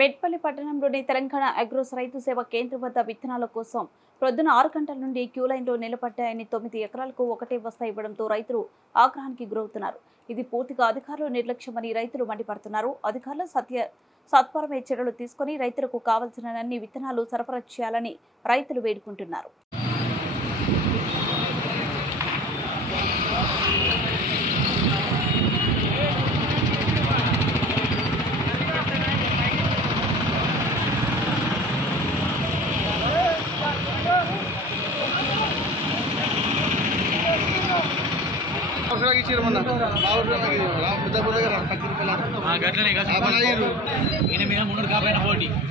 మెట్పల్లి పట్టణంలోని తెలంగాణ అగ్రోస్ రైతు సేవ కేంద్రం వద్ద విత్తనాల కోసం ప్రొద్దున 6 గంటల నుండి క్యూ లైన్లో నిలబడ్డాయని 9 ఎకరాలకు ఒకటే బస్తా ఇవ్వడంతో రైతులు ఆగ్రహానికి గురవుతున్నారు. ఇది పూర్తిగా అధికారులు నిర్లక్ష్యమని రైతులు మండిపడుతున్నారు. అధికారులు సత్వరమే చర్యలు తీసుకుని రైతులకు కావాల్సిన అన్ని విత్తనాలు సరఫరా చేయాలని రైతులు వేడుకుంటున్నారు.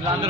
అందరూ